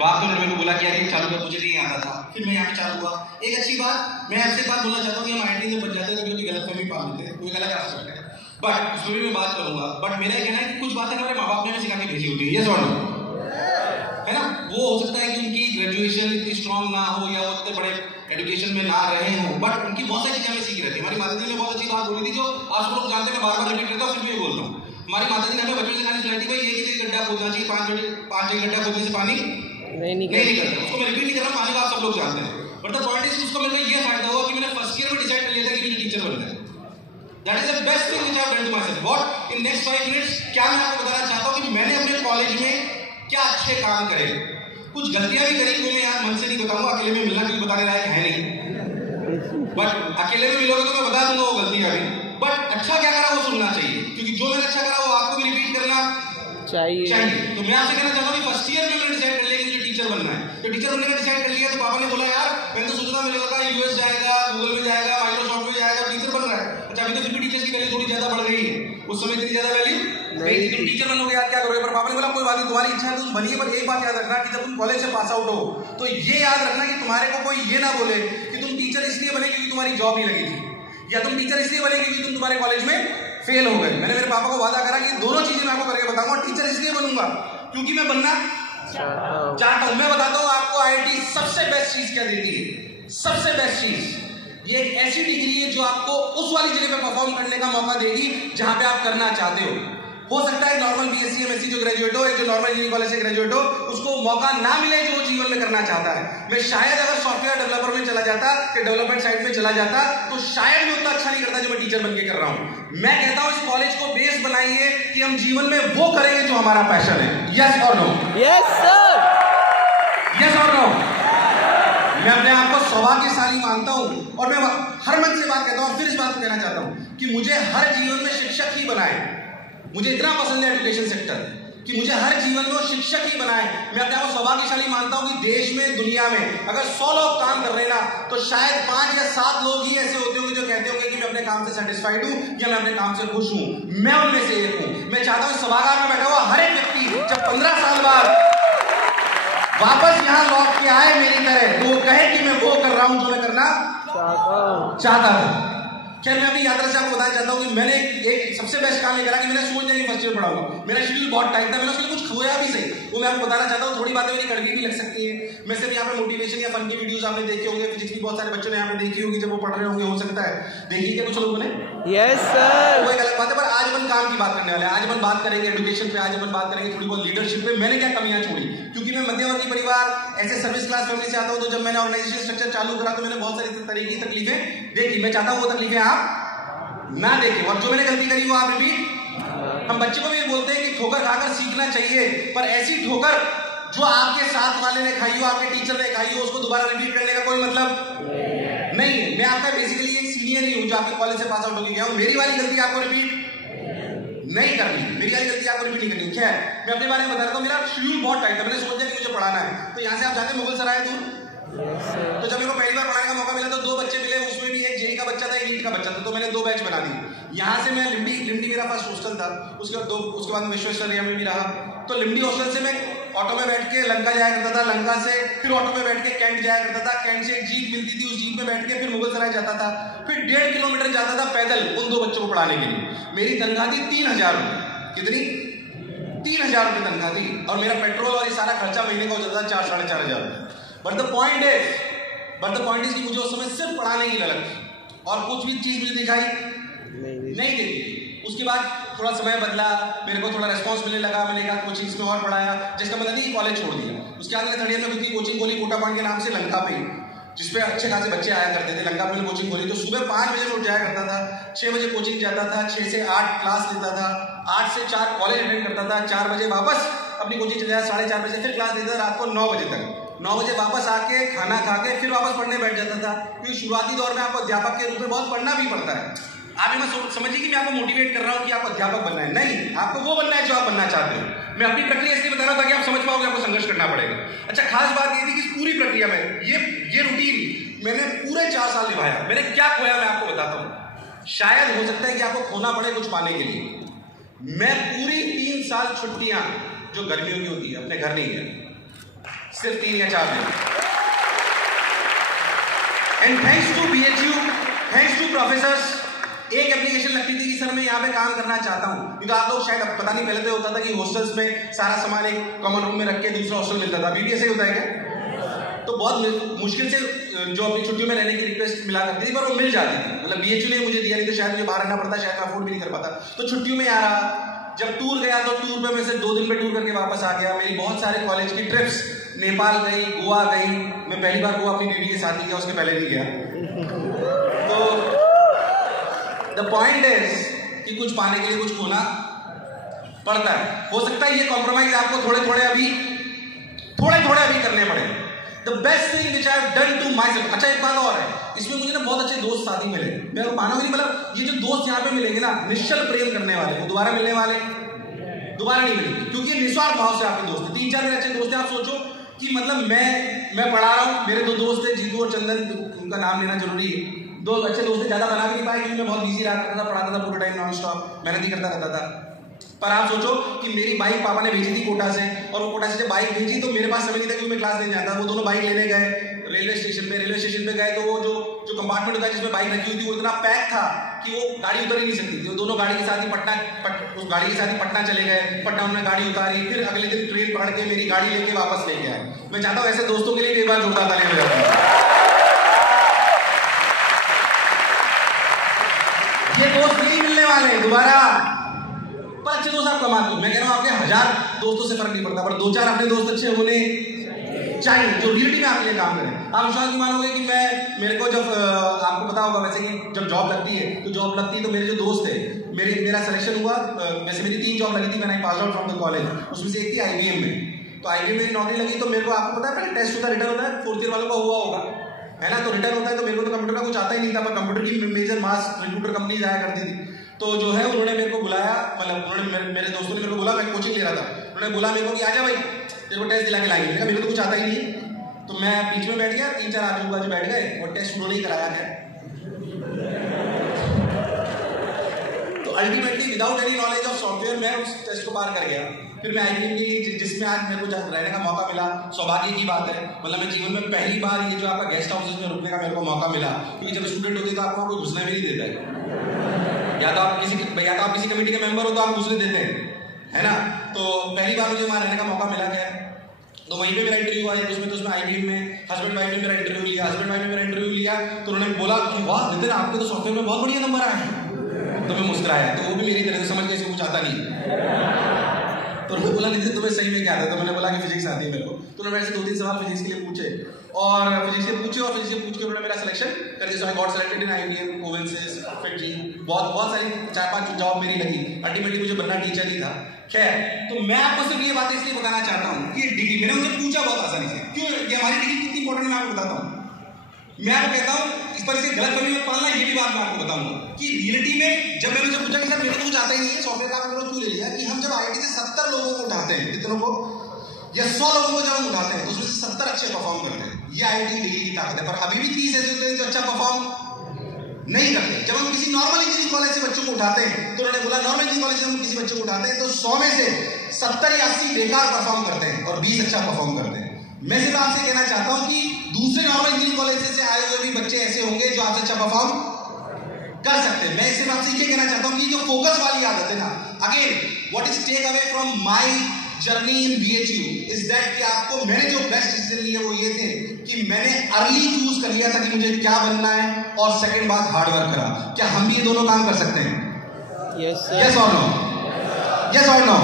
बात तो उन्होंने मेरे को बोला कि यार ये चालू कर, मुझे नहीं आता था, फिर मैं यहाँ पे चालू हुआ। एक अच्छी बात मैं आपसे बात बोलना चाहता हूँ कि हम आईटी में बच जाते हैं कभी गलतफहमी पाल लेते हैं, कोई गलत आ सकता है, बट उसमें भी मैं बात करूंगा। बट मेरा कहना है कि कुछ बातें हमारे माँ बाप ने हमें सिखा के भेजी होती है, यस और नो, है ना। वो हो सकता है कि उनकी ग्रेजुएशन इतनी स्ट्रांग ना हो या वो इतने बड़े एजुकेशन में ना रहे हों, बट उनकी बहुत सारी चीजें हमें सीख रहे थे। हमारी माता जी ने बहुत अच्छी बात बोली थी जो आज लोग जानते हैं, मैं बार बार रिपीट करता हूँ, फिर भी बोलता हूँ। हमारी माता जी ने हमें बचपन से सिखानी सुनाई थी, भाई एक ही गड्ढा खोदना चाहिए, 5 गड्ढा खोदने से पानी नहीं निकलता। उसको मैं रिपीट नहीं कर रहा, पानी का आप सब लोग जानते हैं। बट द पॉइंट इज उसको मेरे ये फायदा हुआ कि मैंने फर्स्ट ईयर में डिसाइड कर लिया था कि मुझे टीचर बनना है। That is the best thing which I have done to my self. What in next 5 minutes क्या मैं आपको बताना चाहता हूं कि मैंने अपने कॉलेज में क्या अच्छे काम करे, कुछ गलतियां भी करी, वो मैं यहाँ मन से नहीं बताऊंगा, अकेले में मिलना क्योंकि बताने लायक है नहीं, बट अकेले में मिलोगे तो मैं बता दूंगा वो गलतियां भी। बट अच्छा क्या करा वो सुनना चाहिए, क्योंकि जो मैंने अच्छा करा वो आपको भी रिपीट करना चाहिए। तो मैं आपसे कहना चाहता हूँ कि फर्स्ट ईयर में मैंने डिसाइड कर लिया कि मुझे टीचर बनना है। तो टीचर बनने का डिसाइड कर लिया तो पापा ने बोला यार मैंने तो सोचा था मेरे लड़का यूएस जाएगा, गूगल में जाएगा, माइक्रोसॉफ्ट में जाएगा, टीचर बन रहा है। अच्छा अभी तो फिर भी टीचर्स की वैल्यू थोड़ी ज्यादा बढ़ गई है, उस समय इतनी ज्यादा वैल्यू नहीं थी। तुम टीचर बनोगे यार क्या करोगे, पर पापा ने बोला कोई बात नहीं, तुम्हारी इच्छा है तुम बनिए, पर एक बात याद रखना कि जब तुम कॉलेज से पास आउट हो तो ये याद रखना कि तुम्हारे को कोई ये ना बोले कि तुम टीचर इसलिए बने क्योंकि तुम्हारी जॉब नहीं लगी थी, या तुम टीचर इसलिए बने क्योंकि तुम तुम्हारे कॉलेज में फेल हो गए। मैंने मेरे पापा को वादा करा कि दोनों चीजें मैं आपको करके बताऊंगा। टीचर इसलिए बनूंगा क्योंकि मैं बनना चाहता हूं। मैं बताता हूं आपको आईआईटी सबसे बेस्ट चीज क्या देती है, सबसे बेस्ट चीज ये एक ऐसी डिग्री है जो आपको उस वाली जगह पे परफॉर्म करने का मौका देगी जहां पे आप करना चाहते हो सकता है नॉर्मल बीएससी एमएससी जो ग्रेजुएट हो, एक जो नॉर्मल इंजीनियरिंग कॉलेज से ग्रेजुएट हो, उसको मौका ना मिले जो वो जीवन में करना चाहता है। मैं शायद अगर सॉफ्टवेयर डेवलपर में चला जाता या डेवलपमेंट साइड में चला जाता तो शायद मैं उतना अच्छा नहीं करता जो मैं टीचर बनके कर रहा हूं। मैं कहता हूं इस कॉलेज को बेस बनाइए कि हम जीवन में वो करेंगे जो हमारा पैशन है। यस और नो? यस सर, यस और नो? मैं अपने आप को सौभाग्यशाली मानता हूं और मैं हर मन से बात कहता हूं, फिर इस बात को कहना चाहता हूं कि मुझे हर जीवन में शिक्षक ही बनाए। मुझे इतना पसंद है एजुकेशन सेक्टर कि मुझे हर जीवन में शिक्षक ही बनाए। मैं अपने आप को सौभाग्यशाली मानता हूं कि देश में दुनिया में अगर 100 लोग काम कर रहे हैं ना तो शायद 5 या 7 लोग ही ऐसे होते होंगे जो कहते होंगे कि मैं अपने काम से सेटिस्फाइड हूं या मैं अपने काम से खुश हूं। मैं उनमें से एक हूं। मैं चाहता हूं सभागार में बैठा हुआ हर एक व्यक्ति जब 15 साल बाद वापस यहाँ लौट के आए मेरी तरह तो वो कहे कि मैं वो कर रहा हूं जो मैं करना चाहता था। खैर मैं अभी यात्रा से आपको बताना चाहता हूँ कि मैंने एक सबसे बेस्ट काम ये करा कि मैंने सोच लिया कि फर्स्ट ईयर पढ़ाऊंगा। मेरा शेड्यूल बहुत टाइट था, मैंने उसके लिए कुछ खोया भी सही, वो मैं आपको बताना चाहता हूँ। थोड़ी बातें मेरी कड़वी भी लग सकती है। मैं सिर्फ यहाँ पे मोटिवेशन या फन की वीडियोस आपने देखे होंगे, फिजिक्स की बहुत सारे बच्चों ने यहाँ पे देखी होगी जब वो पढ़ रहे होंगे, हो सकता है देखिए क्या कुछ लोगों ने। यस सर, वो एक अलग बात है। पर आज अपन काम की बात करने वाले हैं, आज अपन बात करेंगे एजुकेशन पे, आज अपन बात करेंगे थोड़ी बहुत लीडरशिप पे। मैंने क्या कमियां छोड़ी, क्योंकि मैं मध्यवर्गीय परिवार ऐसे सर्विस क्लास फैमिली से आता हूँ, तो जब मैंने ऑर्गेनाइजेशन स्ट्रक्चर चालू करा तो मैंने बहुत सारी तरह की तकलीफें देखी। मैं चाहता हूँ वो तकलीफें आप ना देखें और जो मैंने गलती करी वो आप रिपीट। हम बच्चे को भी बोलते हैं कि ठोकर खाकर सीखना चाहिए, पर ऐसी ठोकर जो आपके साथ वाले ने खाई हो, आपके टीचर ने खाई हो, उसको दोबारा रिपीट करने का कोई मतलब नहीं है। मैं आपका बेसिकली एक सीनियर ही हूं जो आपके कॉलेज से पास आउट होकर गया हूं। मेरी वाली गलती आपको रिपीट नहीं करनी, मेरी वाली गलती आपको रिपीट नहीं करनी। क्या है मैं अपने बारे में बता रहा हूँ, मेरा शेड्यूल बहुत टाइट था। मैंने सोचा कि मुझे पढ़ाना है, तो यहाँ से आप जाते मुगल सराय दूर, तो जब मेरे को पहली बार पढ़ाने का मौका मिला तो 2 बच्चे मिले, उसमें भी एक जेई का बच्चा था, एक नीट का बच्चा था, तो मैंने 2 बैच बना दी। यहाँ से मैं लिमडी मेरा फर्स्ट हॉस्टल था, उसके बाद विश्वेश्वरैया में भी रहा। तो लिमडी हॉस्टल से मैं ऑटो में बैठ के लंका जाया करता था, लंका से फिर ऑटो में बैठ के कैंट जाया करता था, कैंट से एक जीप मिलती थी, उस जीप में बैठ के फिर मुगल सराय जाता था, फिर 1.5 किलोमीटर जाता था पैदल उन 2 बच्चों को पढ़ाने के लिए। मेरी तनख्वाह थी 3000 रुपये। कितनी? 3000 रुपये तनख्वाह थी, और मेरा पेट्रोल और ये सारा खर्चा महीने का हो जाता था 4-4.5 हजार। बट द पॉइंट इज कि मुझे उस समय सिर्फ पढ़ाने की ललक थी और कुछ भी चीज मुझे दिखाई नहीं दी। उसके बाद थोड़ा समय बदला, मेरे को थोड़ा रेस्पॉन्स मिलने लगा, मैंने कहा कोचिंग्स में और पढ़ाया, जिसका मतलब नहीं कॉलेज छोड़ दिया। उसके बाद मैंने 3rd ईयर में खुद की कोचिंग खोली कोटा पॉइंट के नाम से लंका पे, जिसपे अच्छे खासे बच्चे आया करते थे। लंका में कोचिंग खोली तो सुबह 5 बजे में उठ जाया करता था, 6 बजे कोचिंग जाता था, 6 से 8 क्लास लेता था, 8 से 4 कॉलेज अटेंड करता था, 4 बजे वापस अपनी कोचिंग चले जाया, 4:30 बजे फिर क्लास लेता था रात को 9 बजे तक। 9 बजे वापस आके खाना खा के फिर वापस पढ़ने बैठ जाता था, क्योंकि शुरुआती दौर में आपको अध्यापक के रूप में बहुत पढ़ना भी पड़ता है। आप ये मत समझिए कि मैं आपको मोटिवेट कर रहा हूँ कि आपको अध्यापक बनना है, नहीं, आपको वो बनना है जो आप बनना चाहते हो। मैं अपनी प्रक्रिया इसलिए बता रहा हूँ ताकि आप समझ पाओगे आपको संघर्ष करना पड़ेगा। अच्छा, खास बात ये थी कि इस पूरी प्रक्रिया में ये रूटीन मैंने पूरे 4 साल निभाया। मैंने क्या खोया मैं आपको बताता हूँ। शायद हो सकता है कि आपको खोना पड़े कुछ पाने के लिए। मैं पूरी 3 साल छुट्टियां जो गर्मियों की होती है अपने घर नहीं गया, सिर्फ 3 या 4 दिन। And thanks to BHU, thanks to professors, एक एप्लीकेशन लगती थी कि सर मैं यहाँ पे काम करना चाहता हूँ, क्योंकि आप लोग शायद पता नहीं, पहले तो होता था कि हॉस्टल्स में सारा सामान एक कॉमन रूम में रख के दूसरा हॉस्टल मिलता था। अभी भी ऐसे ही होता है क्या? तो बहुत मुश्किल से जो अपनी छुट्टियों में रहने की रिक्वेस्ट मिला करती थी, पर वो मिल जाती थी। मतलब BHU ने मुझे दिया, नहीं तो शायद मुझे बाहर रहना पड़ता, शायद मैं अफोर्ड भी नहीं कर पाता। तो छुट्टियों में आ रहा, जब टूर गया तो टूर पे मैं सिर्फ 2 दिन पे टूर करके वापस आ गया। मेरी बहुत सारे कॉलेज की ट्रिप्स, नेपाल गई, गोवा गई। मैं पहली बार गोवा अपनी बेबी के साथ ही गया, उसके पहले नहीं गया। तो द पॉइंट इज कि कुछ पाने के लिए कुछ खोना पड़ता है। हो सकता है ये कॉम्प्रोमाइज आपको थोड़े थोड़े अभी करने पड़े। The best thing which I have done to my self. अच्छा, एक बात और है, इसमें मुझे ना बहुत अच्छे दोस्त साथी मिले। मैं मानोगे नहीं, मतलब ये जो दोस्त यहाँ पे मिलेंगे ना, निश्चल प्रेम करने वाले, वो दोबारा मिलने वाले दोबारा नहीं मिलेंगे, क्योंकि ये निस्वार्थ भाव से आपके दोस्त हैं। 3-4 मेरे अच्छे दोस्त हैं। आप सोचो कि मतलब मैं पढ़ा रहा हूँ, मेरे 2 दोस्त थे, जीतू और चंदन, उनका नाम लेना जरूरी है। 2 अच्छे दोस्त थे, ज्यादा बना भी नहीं पाए क्योंकि मैं बहुत बिजी रहा करता था, पढ़ाता था पूरे टाइम नॉन स्टॉप, मेहनत ही करता रहता था। पर आप सोचो कि मेरी बाइक पापा ने भेजी थी कोटा से, और वो कोटा से जब बाइक भेजी तो मेरे पास समय नहीं था क्योंकि मैं क्लास नहीं जाता। वो दोनों बाइक लेने गए रेलवे स्टेशन पे गए, तो वो जो कंपार्टमेंट होता है जिसमें बाइक रखी हुई थी, वो इतना पैक था कि वो गाड़ी उतर ही नहीं सकती थी। वो दोनों गाड़ी के साथ ही उस गाड़ी के साथ ही पटना चले गए। पटना उन्होंने गाड़ी उतारी, फिर अगले दिन ट्रेन पकड़ के मेरी गाड़ी लेके वापस ले गया। मैं चाहता हूँ ऐसे दोस्तों के लिए भी एक बार जोरदार तालियां बजाओ। ये दोस्त नहीं मिलने वाले दोबारा। पर अच्छे दोस्त आप कमाते हो। मैं कह रहा हूँ आपके 1000 दोस्तों से फर्क नहीं पड़ता, पर 2-4 अपने दोस्त अच्छे होने चाहिए जो रियलिटी में आपके लिए काम करें। आप विश्वास नहीं मानोगे कि मेरे को जब आपको पता होगा वैसे कि जब जॉब लगती है तो मेरे जो दोस्त थे, मेरा सिलेक्शन हुआ। वैसे मेरी 3 जॉब लगी थी मैंने pass out from the college, उसमें से एक थी IBM में। तो IBM में नौकरी लगी तो मेरे को, आपको पता है पहले टेस्ट होता है, रिटर्न होता है, 4th ईयर वालों का हुआ होगा, है ना। तो रिटर्न होता है, तो मेरे को तो कंप्यूटर का कुछ आता ही नहीं था, पर कंप्यूटर की मेजर मास रिक्रूटर कंपनी जाया करती थी। तो जो है उन्होंने मेरे को बुलाया, मतलब उन्होंने मेरे दोस्तों ने मेरे को बोला, मैं कोचिंग ले रहा था, उन्होंने बोला मेरे को कि आजा भाई तेरे को टेस्ट दिला के लाएंगे। मेरे को तो कुछ आता ही नहीं है। तो मैं बीच में बैठ गया, 3-4 आजू बाजू बैठ गए और टेस्ट उन्होंने ही कराया है। तो ultimately without any knowledge of software मैं उस टेस्ट को पार कर गया। फिर मैं IBM की, जिसमें आज मेरे को रहने का मौका मिला, सौभाग्य की बात है। मतलब मैं जीवन में पहली बार ये जो आपका गेस्ट हाउस में रुकने का मेरे को मौका मिला, क्योंकि जब स्टूडेंट होते तो आपको कोई घुसना भी नहीं देता है। या तो आप किसी कमेटी के मेंबर हो तो आप घुसने देते हैं, है ना। तो पहली बार मुझे वहाँ रहने का मौका मिला गया, तो वहीं पे मेरा इंटरव्यू हुआ। उसमें IBM में हस्बैंड वाइफ ने मेरा इंटरव्यू लिया। तो उन्होंने बोला कि वाह नितिन, आपके तो सॉफ्टवेयर में बहुत बढ़िया नंबर आए हैं। तो मैं मुस्कुराया, तो वो भी मेरी तरह से समझ के इसको कुछ आता नहीं। तो उन्होंने बोला नितिन तुम्हें सही में क्या आता है? तो मैंने बोला कि फिजिक्स आती है मेरे को। तो उन्होंने मेरे से 2-3 सवाल फिजिक्स के लिए पूछे, और फिजिक्स से पूछ के उन्होंने मेरा सिलेक्शन कर दिया। So I got selected in IBM, ओवेंसिस, फिटजी, बहुत सारी 4-5 जॉब मेरी लगी। अल्टीमेटली मुझे बनना टीचर ही था। खैर, तो मैं आपको सिर्फ ये बातें इसलिए बताना चाहता हूँ कि डिग्री, मैंने उनसे पूछा बहुत आसानी से, क्यों ये हमारी डिग्री कितनी इंपॉर्टेंट है, मैं आपको बताता हूँ। मैं आपको कहता हूँ इस पर से गलतफहमी मत पड़ना, ये भी बात मैं आपको बताऊंगा कि रियलिटी में जब मैंने उनसे पूछा कि सर मेरे को कुछ आता ही नहीं है सॉफ्टवेयर का, आपने क्यों ले लिया, कि हम जब IIT से 70 लोगों को उठाते हैं, कितनों को, या 100 लोगों को जब हम उठाते हैं तो उसमें से 70 अच्छे परफॉर्म करते हैं। ये IIT दिल्ली की ताकत है। पर अभी भी 30 ऐसे होते हैं जो अच्छा परफॉर्म नहीं करते। जब हम किसी नॉर्मल इंजीनियरिंग कॉलेज से बच्चों को उठाते हैं, तो उन्होंने बोला नॉर्मल इंजीनियरिंग कॉलेज से हम किसी बच्चों को उठाते हैं तो 100 में से 70 या 80 बेकार परफॉर्म करते हैं और 20 अच्छा परफॉर्म करते हैं। मैं सिर्फ आपसे कहना चाहता हूं कि दूसरे नॉर्मल इंजीनियरिंग कॉलेज से आए हुए भी बच्चे ऐसे होंगे जो आपसे अच्छा परफॉर्म कर सकते हैं। मैं सिर्फ आपसे ये कहना चाहता हूं कि जो फोकस वाली आदत है ना, again what is take away from my journey in BHU is that कि आपको, मैंने जो बेस्ट डिसीजन लिए वो ये थे कि मैंने अर्ली चूज कर लिया था कि मुझे क्या बनना है, और सेकंड बात हार्ड वर्क करा। क्या हम भी ये दोनों काम कर सकते हैं? यस और नो? यस और नो?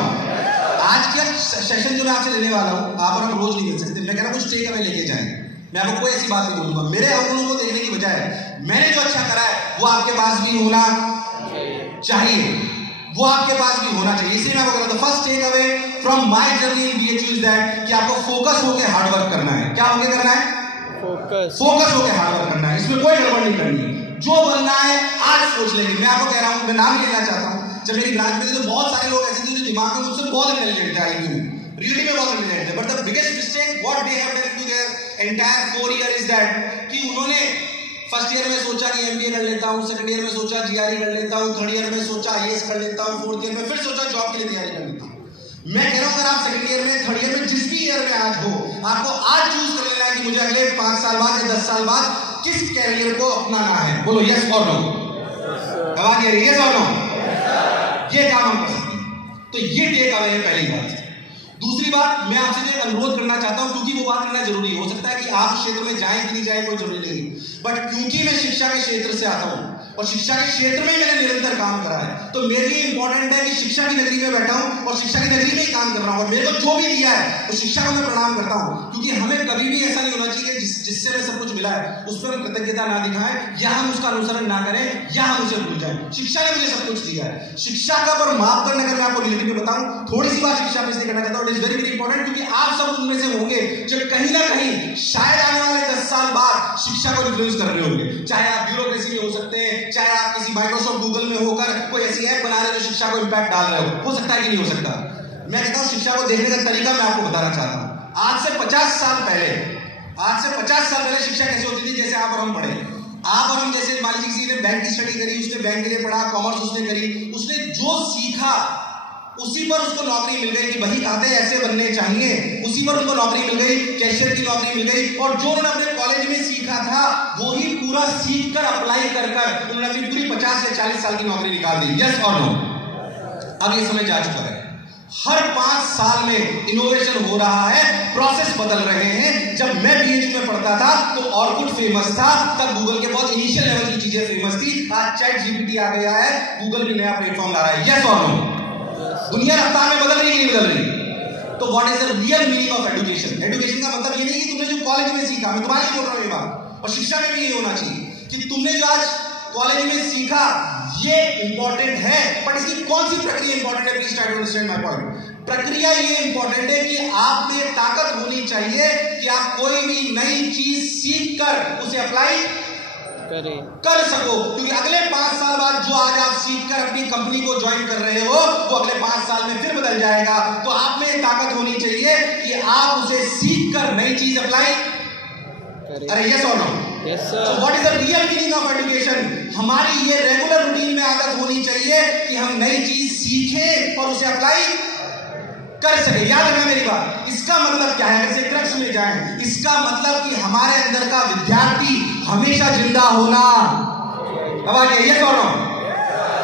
आज का सेशन जो मैं आपसे लेने वाला हूं, आप और हम रोज नहीं मिल सकते। मैं कह रहा हूं कुछ टेक अवे लेके जाएं। मैं आपको कोई ऐसी बात नहीं बोलूंगा। मेरे अवगुणों को देखने की बजाय मैंने जो अच्छा करा है वो आपके पास भी होना चाहिए, वो आपके पास भी होना चाहिए। इसलिए मैं आपको कह रहा था first take away from my journey in BHU is that कि आपको फोकस होकर हार्ड वर्क करना है। क्या होकर करना है? फोकस होकर हार्ड वर्क करना है। इसमें कोई गड़बड़ नहीं करनी। जो बनना है आज सोच लेंगे। मैं आपको कह रहा हूं, मैं नाम नहीं लेना चाहता हूं, जब मेरी ब्रांच में थे तो बहुत सारे लोग ऐसे थे जो दिमाग में मुझसे बहुत इंटेलिजेंट थे, IQ रियलिटी में बहुत इंटेलिजेंट थे। But the biggest mistake what they have done to their entire 4 year is that कि उन्होंने फर्स्ट ईयर में सोचा कि MBA कर लेता हूं, सेकंड ईयर में सोचा GRE कर लेता हूं, थर्ड ईयर में सोचा IAS कर लेता हूं, फोर्थ ईयर में फिर सोचा जॉब के लिए तैयारी कर लेता हूं। मैं कह रहा हूं अगर आप सेकंड ईयर में, थर्ड ईयर में, जिस भी ईयर में आज हो, आपको आज चूज कर लेना है कि मुझे अगले 5 साल बाद या 10 साल बाद किस कैरियर को अपनाना है। बोलो यस और नो। आवाज आ रही है यस और नो? ये काम हम कर सकते हैं। तो ये टेक अवे है पहली बात। दूसरी बात, मैं आपसे एक अनुरोध करना चाहता हूं, क्योंकि वो बात करना जरूरी है। हो सकता है कि आप क्षेत्र में जाए कि नहीं जाए कोई जरूरी नहीं, बट क्योंकि मैं शिक्षा के क्षेत्र से आता हूं और शिक्षा के क्षेत्र में मैंने निरंतर काम करा है, तो मेरे लिए इंपॉर्टेंट है कि शिक्षा की नगरी में बैठा हूं और शिक्षा की नगरी में ही काम कर रहा हूं, और मेरे को जो भी दिया है तो शिक्षा को मैं प्रणाम करता हूं। क्योंकि हमें कभी भी ऐसा नहीं होना चाहिए जिससे हमें सब कुछ मिला है उस पर हम कृतज्ञता ना दिखाएं, या हम उसका अनुसरण ना करें, या हम उसे भूल जाएं। शिक्षा ने मुझे सब कुछ दिया है। शिक्षा का पर मापदंड अगर मैं आपको रिलेटिव में बताऊं, थोड़ी सी बात शिक्षा पे इसलिए करना चाहता हूं, it is very very important, क्योंकि आप सब उनमें से होंगे जो कहीं ना कहीं शायद आने वाले 10 साल बाद शिक्षा को इन्फ्लुएंस कर रहे होंगे। चाहे आप ब्यूरोक्रेसी में हो सकते हैं, चाहे आप किसी माइक्रोसॉफ्ट गूगल में होकर कोई ऐसी ऐप बना रहे हो जो शिक्षा को इंपैक्ट डाल रहे हो सकता है कि नहीं हो सकता। मैं कहता हूं शिक्षा को देखने का तरीका मैं आपको बताना चाहता हूं। आज से 50 साल पहले शिक्षा कैसे होती थी? जैसे आप और हम पढ़े, आप और हम जैसे मान लीजिए किसी ने बैंक की स्टडी करी, उसने बैंक के लिए पढ़ा, कॉमर्स उसने करी, उसने जो सीखा उसी पर उसको नौकरी मिल गई कि बही खाते ऐसे बनने चाहिए, उसी पर उनको नौकरी मिल गई, कैशियर की नौकरी मिल गई, और जो उन्होंने अपने कॉलेज में सीखा था वही पूरा सीख कर अप्लाई कर उन्होंने अपनी पूरी 50 या 40 साल की नौकरी निकाल दी। यस और नो? अब ये समय जा चुका है। हर 5 साल में इनोवेशन हो रहा है, प्रोसेस बदल रहे हैं। जब मैं बीएचयू में पढ़ता था तो ऑर्कुट फेमस था, तब गूगल के बहुत इनिशियल लेवल की चीजें फेमस थी। आज चैट जीपीटी आ गया है, गूगल भी नया प्लेटफॉर्म ला रहा है। यस और नो? दुनिया रफ्तार में बदल रही है, नहीं बदल रही? तो what is the real meaning of education? Education का मतलब ये नहीं कि तुमने जो कॉलेज में सीखा, मैं तुम्हारे लिए बोल रहा हूं ये बात, और शिक्षा में भी ये होना चाहिए कि तुमने जो आज कॉलेज में सीखा ये इंपॉर्टेंट है, बट इसकी कौन सी प्रक्रिया इंपॉर्टेंट है? Please try to understand my point. प्रक्रिया ये इंपॉर्टेंट है कि आप में ताकत होनी चाहिए कि आप कोई भी नई चीज सीख कर उसे अप्लाई कर सको, क्योंकि अगले 5 साल बाद जो आज आप सीखकर अपनी कंपनी को ज्वाइन कर रहे हो वो अगले 5 साल में फिर बदल जाएगा। तो आप में ताकत होनी चाहिए कि आप उसे सीखकर नई चीज अप्लाई करें। अरे यस और no? Yes sir. So what is the real meaning of education? हमारी ये रेगुलर रूटीन में आदत होनी चाहिए कि हम नई चीज सीखें और उसे अप्लाई कर सके। याद रखना मेरी बात। इसका मतलब क्या है? अगर से क्रक्स में जाएं, इसका मतलब कि हमारे अंदर का विद्यार्थी हमेशा जिंदा होना। अब आगे ये करो,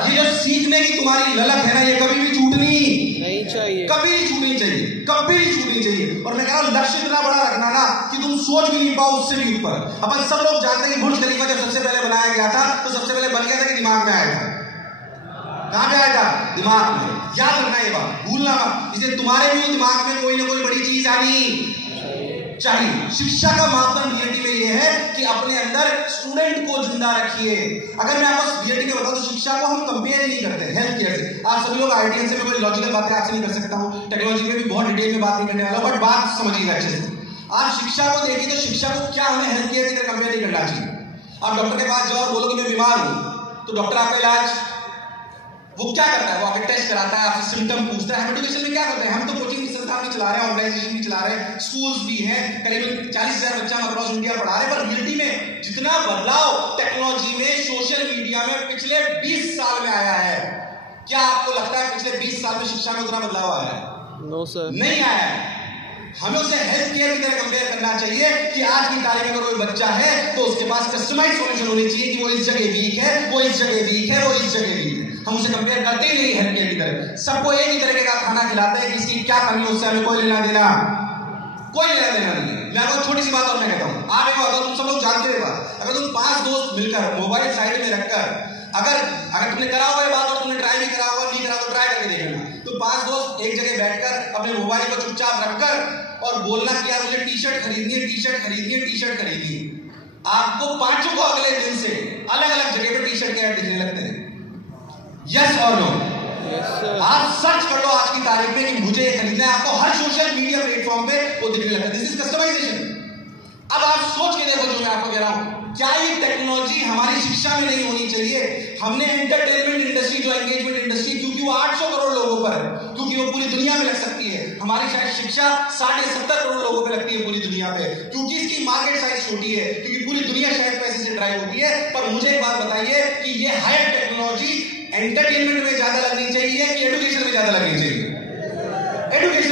ये जो सीखने की तुम्हारी ललक है ना, ये कभी भी छूटनी नहीं चाहिए, कभी नहीं छूटनी चाहिए, कभी नहीं छूटनी चाहिए। और मैं कह रहा हूं लक्ष्य इतना बड़ा रखना ना कि तुम सोच भी नहीं पाओ उससे भी ऊपर। अपन सब लोग जानते हैं बुर्ज खलीफा जब सबसे पहले बनाया गया था तो सबसे पहले बन गया था कि दिमाग में आया था। कहां पे आया था? दिमाग में। याद रखना ये बात, भूलना मत। इसलिए तुम्हारे भी दिमाग में कोई ना कोई बड़ी चीज आनी चाहिए। शिक्षा का मापदंड बीएटी में यह है कि अपने अंदर स्टूडेंट को जिंदा रखिए। अगर मैं आपको बीएटी में बताऊं तो शिक्षा को हम कंपेयर ही नहीं करते हेल्थ केयर से। आप सभी लोग आईटीएन से, मैं कोई लॉजिकल बातें आपसे नहीं कर सकता हूं, टेक्नोलॉजी में भी बहुत डिटेल में बात नहीं करने वाला, बट बात समझिएगा अच्छे से। आप शिक्षा को देखिए तो शिक्षा को क्या हमें हेल्थ केयर से कंपेयर नहीं करना चाहिए। आप डॉक्टर के पास जाओ और बोलो कि मैं बीमार हूं, तो डॉक्टर आपका इलाज वो क्या करता है? वो आके टेस्ट कराता है, आपसे सिम्टम पूछता है। हम एजुकेशन में क्या करते हैं? हम तो कोचिंग संस्थान भी चला रहे हैं, ऑर्गेनाइजेशन भी चला रहे हैं, स्कूल्स भी हैं, करीबन 40,000 बच्चा हम अक्रॉस इंडिया पढ़ा रहे हैं। पर रियलिटी में जितना बदलाव टेक्नोलॉजी में, सोशल मीडिया में पिछले 20 साल में आया है, क्या आपको लगता है पिछले 20 साल में शिक्षा में उतना बदलाव आया है? नो सर, नहीं आया है। हमें उसे हेल्थ केयर की तरह कंपेयर करना चाहिए कि आज की तारीख में अगर कोई बच्चा है तो उसके पास कस्टमाइज सॉल्यूशन होनी चाहिए कि वो इस जगह वीक है, वो इस जगह वीक है, वो इस जगह वीक है। हम उसे कंपेयर करते ही नहीं हेल्थ केयर की तरह। सबको एक ही तरीके का खाना खिलाते हैं, किसकी क्या कमी है उससे हमें कोई लेना देना नहीं। मैं आपको छोटी सी बात और मैं कहता हूँ, आप एक बात तुम सब लोग जानते हो, अगर तुम 5 दोस्त मिलकर मोबाइल साइड में रखकर अगर तुमने करा हुआ ये बात और तुमने ट्राई भी करा हुआ, नहीं करा तो ट्राई करके देखना। तो 5 दोस्त एक जगह बैठकर अपने मोबाइल को चुपचाप रखकर और बोलना कि यार मुझे टी-शर्ट खरीदनी है। आपको 5 को अगले दिन से अलग अलग जगह पे टी-शर्ट के ऐड दिखने लगते हैं। यस और नो? आप सर्च कर लो आज की तारीख में कि मुझे खरीदना है, आपको हर सोशल मीडिया प्लेटफॉर्म पे वो दिखने लगता है। This is customization. अब आप सोच के देखो जो मैं आपको कह रहा हूं, क्या ये टेक्नोलॉजी हमारी शिक्षा में नहीं होनी चाहिए? हमने एंटरटेनमेंट इंडस्ट्री जो एंगेजमेंट इंडस्ट्री, क्योंकि वो 800 करोड़ लोगों पर है, क्योंकि वो पूरी दुनिया में लग सकती है। हमारी शायद शिक्षा 70.5 करोड़ लोगों पे लगती है पूरी दुनिया पे, क्योंकि इसकी मार्केट साइज छोटी है, क्योंकि पूरी दुनिया शायद पैसे से ड्राइव होती है। पर मुझे एक बात बताइए कि ये हायर टेक्नोलॉजी एंटरटेनमेंट में ज्यादा लगनी चाहिए कि एजुकेशन में ज्यादा लगनी चाहिए?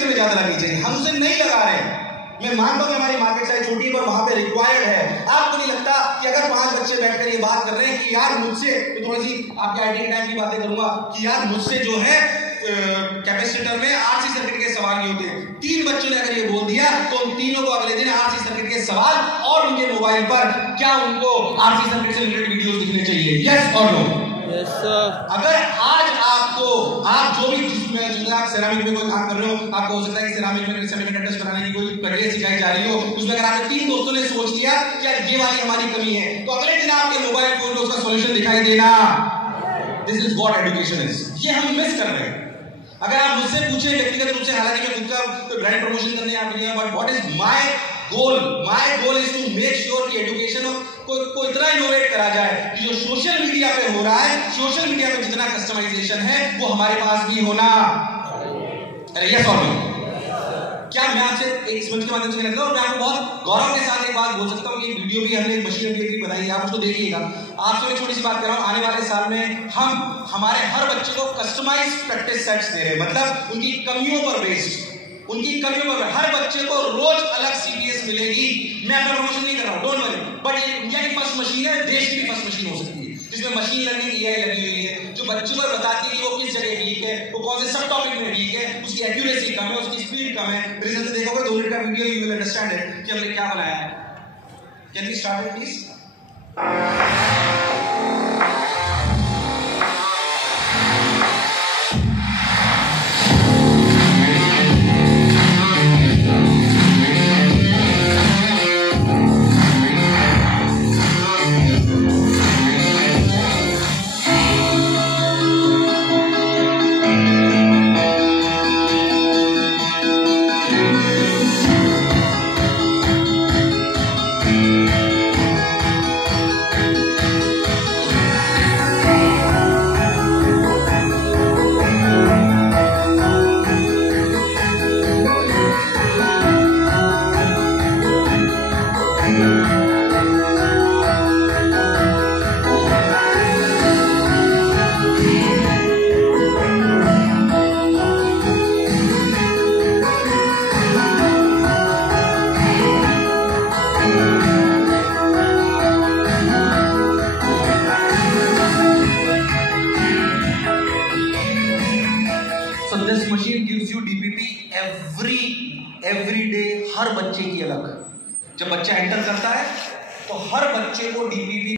में ज्यादा लगनी चाहिए, हम उसे नहीं लगा रहे हैं। मैं मानता हूं कि हमारी मार्केट साइज छोटी है, पर वहां पे रिक्वायर्ड है। आपको नहीं लगता कि अगर 5 बच्चे बैठकर ये बात कर रहे हैं कि यार मुझसे, तो थोड़ी सी आपके आईटी के टाइम की बातें करूंगा कि यार मुझसे जो है कैपेसिटर में आरसी सर्किट के सवाल नहीं होते, 3 बच्चों ने अगर ये बोल दिया तो उन तीनों को अगले दिन आरसी सर्किट के सवाल और उनके मोबाइल पर क्या उनको आरसी सर्किट से रिलेटेड वीडियोस दिखने चाहिए? यस और नो? Yes sir. अगर आज आपको, आप जो भी जिसमें आप सेरामिक में कोई काम कर रहे हो, आपको हो सकता है कि सेरामिक में सेमीकंडक्टर्स बनाने की कोई प्रक्रिया सिखाई जा रही हो, उसमें अगर आपने 3 दोस्तों ने सोच लिया कि यार ये वाली हमारी कमी है, तो अगले दिन आपके मोबाइल फोन में उसका सॉल्यूशन दिखाई देना। This is what education is. ये हम मिस कर रहे हैं। अगर आप मुझसे पूछे व्यक्तिगत रूप से, हालांकि मैं खुद का ब्रांड प्रमोशन करने यहाँ पे, but what is my goal? My goal is to make sure कि एजुकेशन को इतना इनोवेट करा जाए कि जो सोशल मीडिया पे हो रहा है, सोशल मीडिया में जितना कस्टमाइजेशन है वो हमारे पास भी होना। अरे यस और नो? क्या मैं आपसे एक मंच के माध्यम से कहता हूं, मैं आपको बहुत गौरव के साथ एक बात बोल सकता हूं कि एक वीडियो भी हमने एक मशीन की बनाई है, आप उसको देखिएगा। आपसे एक छोटी सी बात कर रहा हूं, आने वाले साल में हम हमारे हर बच्चे को कस्टमाइज्ड प्रैक्टिस सेट्स दे रहे हैं, मतलब उनकी कमियों पर बेस्ड, उनकी कमियों पर हर बच्चे को रोज अलग सीपीएस मिलेगी। मैं अपना प्रमोशन नहीं कर रहा हूं, डोंट वरी, बट ये इंडिया की फर्स्ट मशीन है, देश की फर्स्ट मशीन हो सकती है जिसमें मशीन लर्निंग एआई लगी हुई है, जो बच्चों को बताती है कि वो किस जगह वीक है, वो कौन से सब टॉपिक में वीक है, उसकी एक्यूरेसी कम है, उसकी स्पीड कम है। रिजल्ट देखोगे 2 मिनट का video, you will understand it कि हमने क्या बनाया है। Can we start it please? This machine gives you DPP every day, हर बच्चे की अलग। जब बच्चा एंटर करता है तो हर बच्चे को DPP